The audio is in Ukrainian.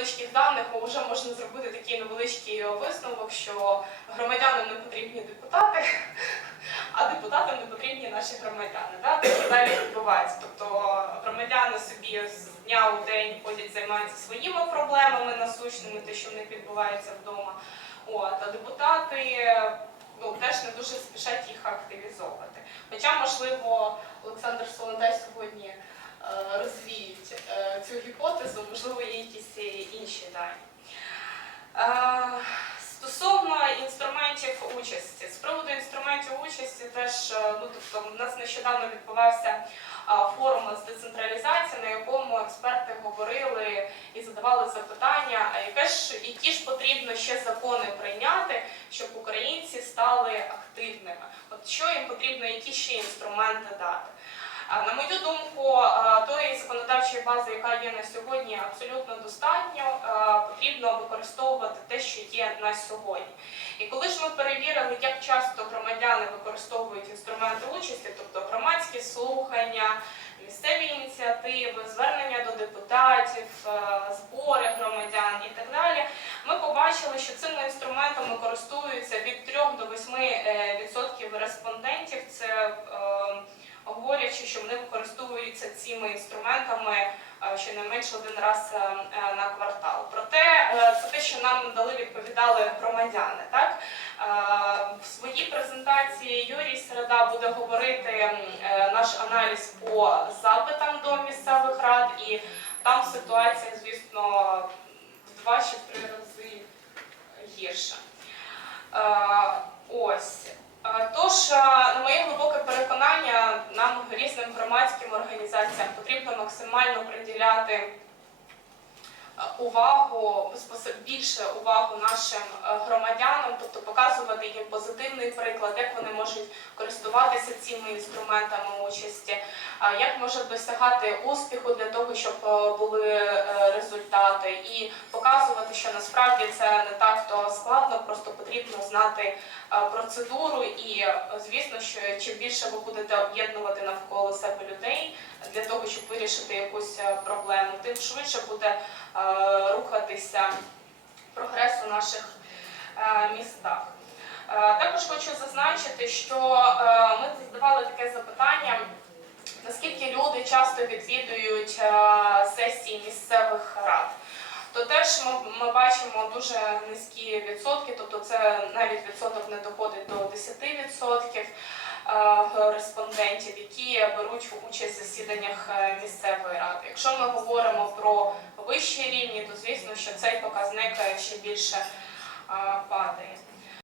невеличких даних вже можна зробити такий невеличкий висновок, що громадянам не потрібні депутати, а депутатам не потрібні наші громадяни. Да? Так далі відбувається. Тобто громадяни собі з дня у день ходять, займаються своїми проблемами насущними, те, що в них відбувається вдома. От, а депутати ну, теж не дуже спішать їх активізовувати. Хоча, можливо, Олександр Солонтай сьогодні е, розвіють е, цю гіпотезу, можливо, є якісь е, інші дані. Стосовно інструментів участі, з приводу інструментів участі, теж е, ну тобто, у нас нещодавно відбувався форум з децентралізації, на якому експерти говорили і задавали запитання, яке ж які ж потрібно ще закони прийняти, щоб українці стали активними? От що їм потрібно, які ще інструменти дати? А, На мою думку, тої законодавчої бази, яка є на сьогодні, абсолютно достатньо. Потрібно використовувати те, що є на сьогодні. І коли ж ми перевірили, як часто громадяни використовують інструменти участі, тобто громадські слухання, місцеві ініціативи, звернення до депутатів, е, збори громадян і так далі, ми побачили, що цими інструментами користуються від 3 до 8 е, відсотків респондентів. Е, що вони використовуються цими інструментами е, щонайменше один раз е, е, на квартал. Проте це те, що нам дали відповідали громадяни. Так в своїй презентації Юрій Середа буде говорити наш аналіз по запитам до місцевих рад, і там ситуація, звісно, в два чи три рази гірша. Ось. Нам різним громадським організаціям потрібно максимально приділяти е, увагу, більше увагу нашим е, громадянам, тобто показувати їм позитивний приклад, як вони можуть користуватися цими інструментами участі, як можуть досягати успіху для того, щоб е, були е, результати, і показувати, що насправді це не так то складно, просто потрібно знати процедуру. І звісно, що чим більше ви будете об'єднувати навколо себе людей для того, щоб вирішити якусь проблему, тим швидше буде рухатися прогрес у наших е, містах. Е, Також хочу зазначити, що е, ми задавали таке запитання. Наскільки люди часто відвідують сесії місцевих рад? То теж ми, бачимо дуже низькі відсотки, тобто це навіть відсоток не доходить до 10% е, респондентів, які беруть участь в засіданнях місцевої ради. Якщо ми говоримо про вищі що цей показник е, ще більше е, падає.